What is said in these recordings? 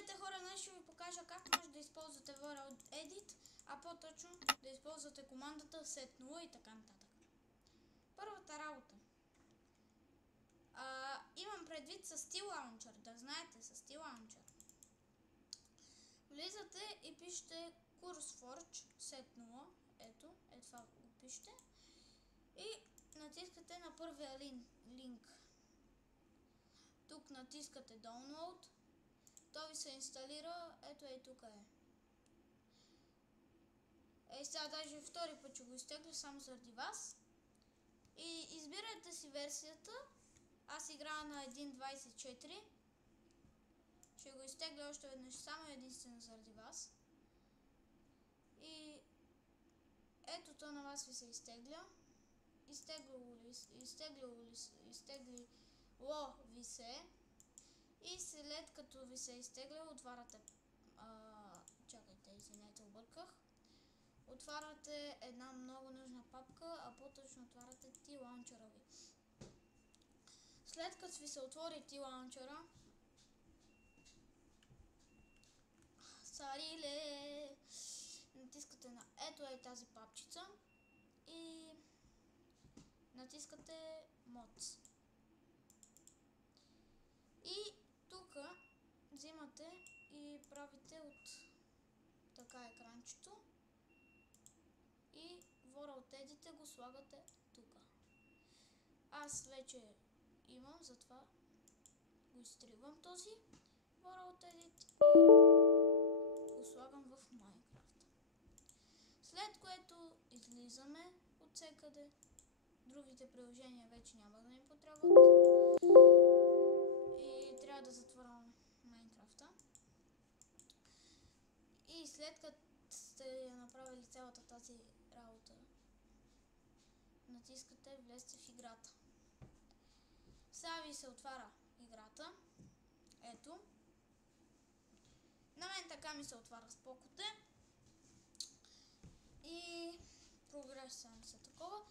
Здравейте хора, днес ще ви покажа как може да използвате World Edit, а по-точно да използвате командата set0 и така нататък. Първата работа. Имам предвид с Steel Launcher, да знаете с Steel Launcher. Влизате и пишете CurseForge set0, ето това го пишете и натискате на първия линк. Тук натискате Download. То ви се инсталира, ето тук е. Сега даже втори път ще го изтегля само заради вас. И избирайте си версията. Аз играя на 1.24. Ще го изтегля още веднъж само единствено заради вас. И ето то на вас ви се изтегля. Изтеглило ви се. И след като ви се изтегля, отваряте... чакайте, извинете, обърках. Отваряте една много нужна папка, а по-точно отваряте T-Launcher ви. След като ви се отвори T-Launcher, натискате на ето тази папчица и натискате Mods. И тук взимате и правите от така екранчето и World Edit го слагате тук. Аз вече имам, затова го изтривам този World Edit и го слагам в Minecraft. След което излизаме от всекъде. Другите приложения вече няма да ни потребват. И трябва да затворим Майнкрафта. И след като сте направили цялата тази работа, натискате влезте в играта. Сега ви се отваря играта. Ето. На мен така ми се отваря спокоте. И прогрес само са такова.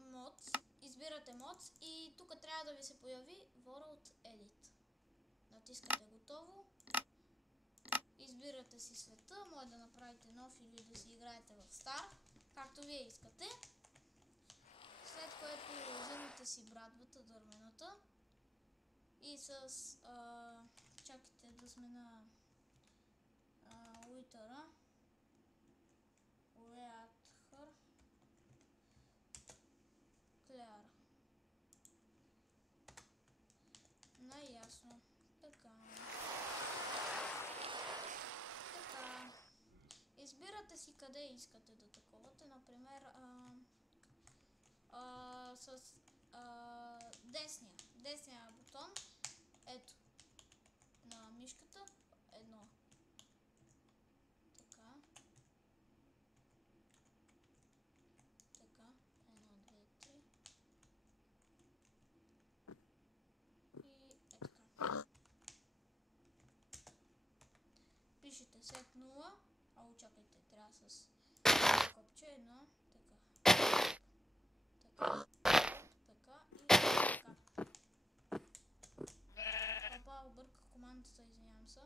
Mods. Избирате Mods и тук трябва да ви се появи World Edit. Натискате готово. Избирате си света, може да направите нов или да си играете в стар, както вие искате. След което взимате си брадвата, дървената и с... чакайте да сме на Wither. Clear. Най-ясно. Така. Избирате си къде искате да таковате. Например, с десния бутон. Ето. На мишката. Едно. Така. Така. 1, 2, 3. И така. Пишете set 0. Чакайте, трябва с копче едно. Така. Така и така. Опа, обърках командата, извинявам се.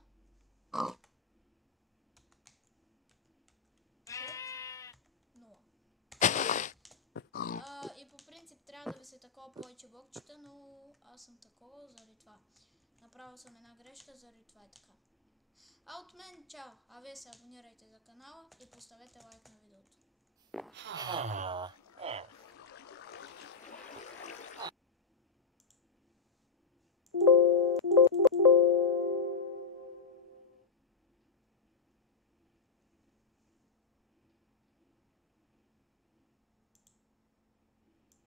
И по принцип трябва да ви се такова повече блокчета, но аз съм такова заради това. Направил съм една грешка, заради това е така. А от мен чао, а вие се абонирайте за канала и поставете лайк на видеото.